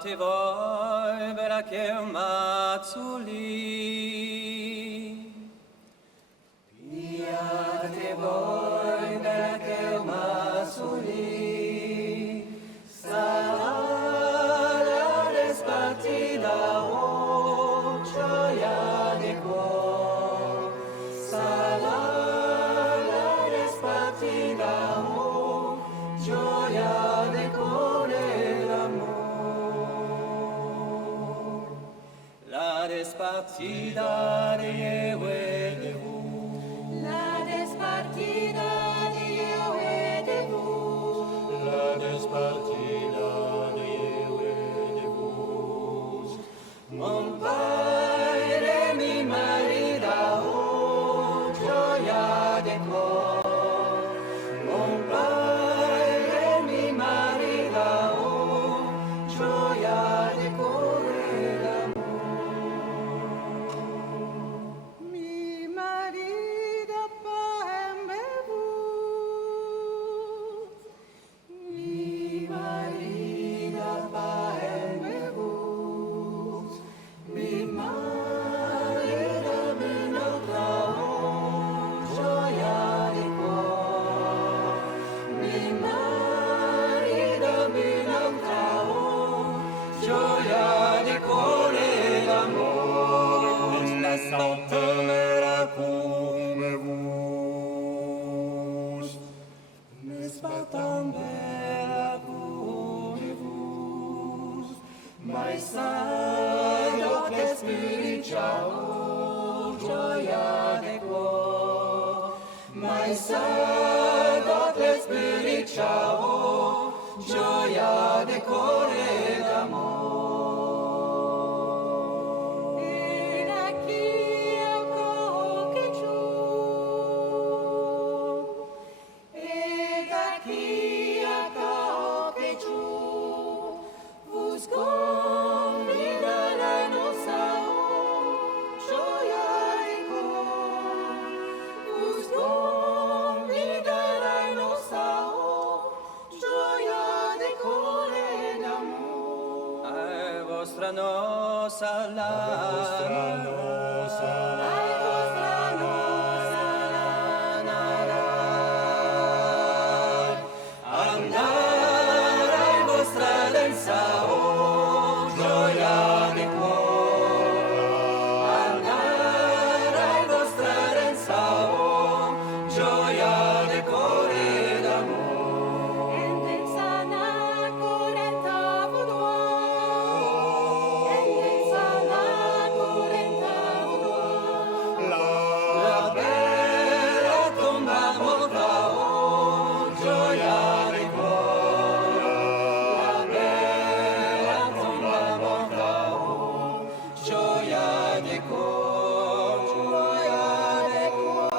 te voi bella che un mazzuli. Pia te voi bella che un mazzuli. Sarà la despartida o gioia de cuor. Sarà la despartida o gioia de cuore l'amor. La despartida de Yehue de vous. La despartida de Yahweh de vous. La despartida de Yehue de vous. Mon Padre mi marida oh gioia de cuor. Mon Padre mi marida oh gioia de cuore Mi marida paembe vous. Mi marida paembe vous. Mi marida mi nota oh gioia de cuor. Mi marida mi nota oh gioia de cuore d'amor. La Santa Mera come vos. N'est pas tant bella come vos. My son of the spiritual gioia de cuor. My son of the spiritual gioia de cuore d'amor. Ed aqui eu corro que tu. Ed aqui eu corro que tu. Vos convidará nossa gioia de cor. Vos convidará nossa gioia de cor e d'amor. Ai vostra nossa lana. Ai vostra nossa Andare in vostra danza, oh gioia di cuore. Andare in vostra danza, oh gioia di cuore d'amore. Endenza na corenta vuoi. Endenza na corenta vuoi. La bella tomba morta, oh gioia di cuore. La bella tomba morta, oh gioia di cuore. Gioia di cuore.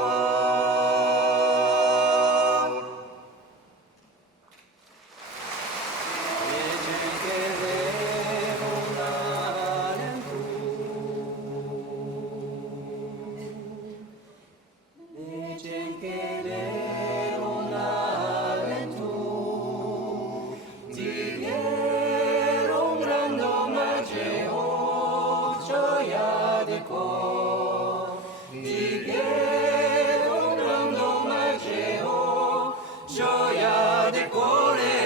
Gioia di cuore, ti chiedo un grande omaggio, gioia di cuore